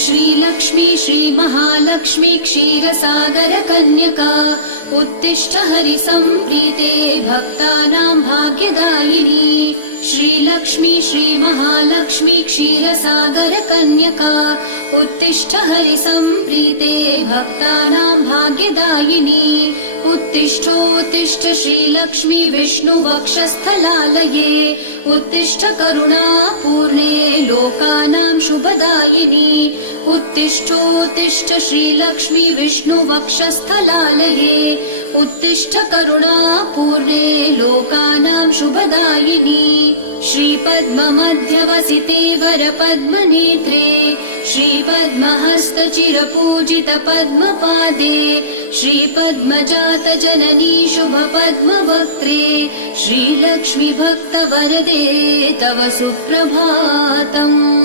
श्रीलक्ष्मी श्रीमहालक्ष्मी क्षीरसागर कन्यका उत्तिष्ठ हरिसम्प्रीते भक्तानां भाग्यदायिनी। श्रीलक्ष्मी श्रीमहालक्ष्मी क्षीरसागर कन्यका उत्तिष्ठ हरिसम्प्रीते भक्तानां भाग्यदायिनी। उत्तिष्ठोत्तिष्ठ श्रीलक्ष्मी विष्णुवक्षस्थलालये उत्तिष्ठ करुणापूर्णे लोकानां शुभदायिनी। उत्तिष्ठोत्तिष्ठ श्रीलक्ष्मी विष्णुवक्षस्थलालये उत्तिष्ठ करुणापूर्णे लोकानां शुभदायिनी। श्रीपद्ममध्यवसिते वरपद्मनेत्रे श्रीपद्महस्तचिरपूजित पद्मपादे श्रीपद्मजात जननी शुभपद्मवक्त्रे श्रीलक्ष्मी भक्तवरदे तव सुप्रभातम्।